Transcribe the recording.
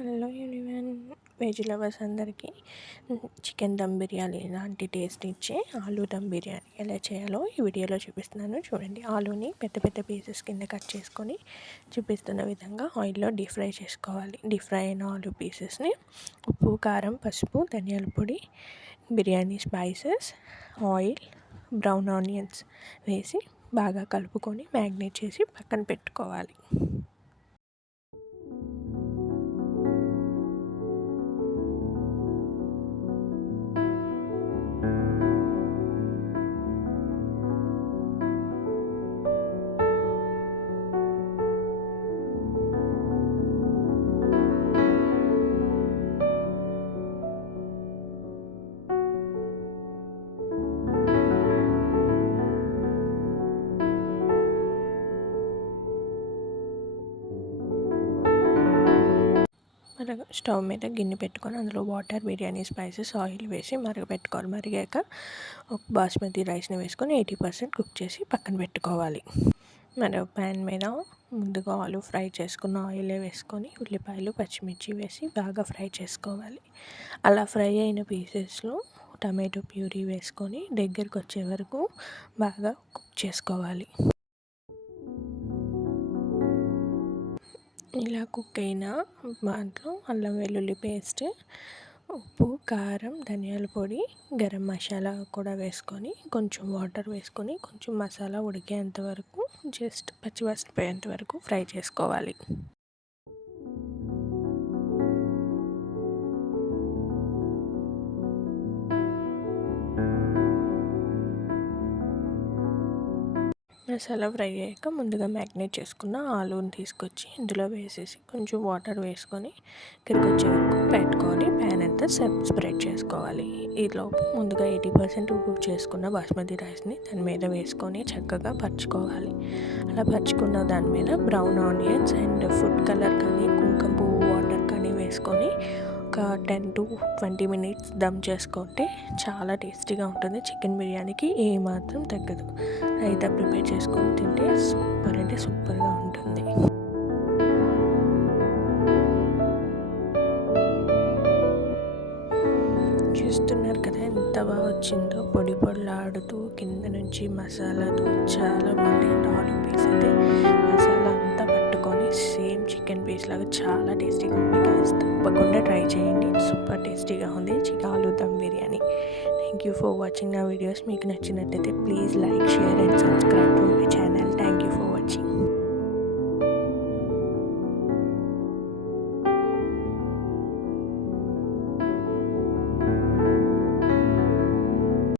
Hello everyone, veg lovers అందరికీ chicken dum biryani లాంటి taste ఇచ్చే ఆలూ దమ్ బిర్యానీ ఎలా చేయాలో ఈ వీడియోలో చూపిస్తున్నాను. చూడండి, ఆలూని పెద్ద పెద్ద పీసెస్ కింద కట్ చేసుకొని చూపిస్తున్న విధంగా ఆయిల్లో డీప్ ఫ్రై చేసుకోవాలి. డీప్ ఫ్రై అయిన ఆలూ పీసెస్ని ఉప్పు, కారం, పసుపు, ధనియాల పొడి, biryani spices, oil, brown onions వేసి బాగా కలుపుకొని మ్యాగ్నేట్ చేసి పక్కన పెట్టుకోవాలి. స్టవ్ మీద గిన్నె పెట్టుకొని అందులో వాటర్, బిర్యానీ స్పైసెస్, ఆయిల్ వేసి మరగపెట్టుకోవాలి. మరిగాక ఒక బాస్మతి రైస్ని వేసుకొని 80% కుక్ చేసి పక్కన పెట్టుకోవాలి. మరో ప్యాన్ మీద ముందుగా ఆలు ఫ్రై చేసుకున్న ఆయిల్ వేసుకొని ఉల్లిపాయలు, పచ్చిమిర్చి వేసి బాగా ఫ్రై చేసుకోవాలి. అలా ఫ్రై అయిన పీసెస్లో టమాటో ప్యూరీ వేసుకొని దగ్గరికి వచ్చే వరకు బాగా కుక్ చేసుకోవాలి. ఇలా కుక్ అయిన దాంట్లో అల్లం వెల్లుల్లి పేస్ట్, ఉప్పు, కారం, ధనియాల పొడి, గరం మసాలా కూడా వేసుకొని కొంచెం వాటర్ వేసుకొని కొంచెం మసాలా ఉడికేంత వరకు జస్ట్ పచ్చివాసన పోయేంత వరకు ఫ్రై చేసుకోవాలి. మసాలా ఫ్రై అయ్యాక ముందుగా మ్యాగ్నేట్ చేసుకున్న ఆలూని తీసుకొచ్చి ఇందులో వేసేసి కొంచెం వాటర్ వేసుకొని కిరికొచ్చే వరకు పెట్టుకొని ప్యాన్ అంతా స్ప్రెడ్ చేసుకోవాలి. ఈలోపు ముందుగా 80% కుక్ చేసుకున్న బాస్మతి రైస్ని దాని మీద వేసుకొని చక్కగా పరుచుకోవాలి. అలా పరుచుకున్న దాని మీద brown onions and food colour కానీ కుంకుమ పువ్వు వాటర్ కానీ వేసుకొని ఒక 10 to 20 minutes దమ్ చేసుకుంటే చాలా టేస్టీగా ఉంటుంది. చికెన్ బిర్యానీకి ఏమాత్రం తగ్గదు. రైతా ప్రిపేర్ చేసుకొని తింటే సూపర్ అంటే సూపర్గా ఉంటుంది. చూస్తున్నారు కదా ఎంత బాగా వచ్చిందో, పొడి పొడిలాడుతూ కింద నుంచి మసాలాతో చాలా బాగుంది. ఆలూ పీస్ అయితే మసాలా అంతా పట్టుకొని సేమ్ చికెన్ పీస్ లాగా చాలా టేస్టీగా ఉంది. తప్పకుండా ట్రై చేయండి, సూపర్ టేస్టీగా ఉంది chicken aloo dum biryani. Thank you for watching నా వీడియోస్. మీకు నచ్చినట్లయితే please like, share and subscribe to my channel. Thank you for watching.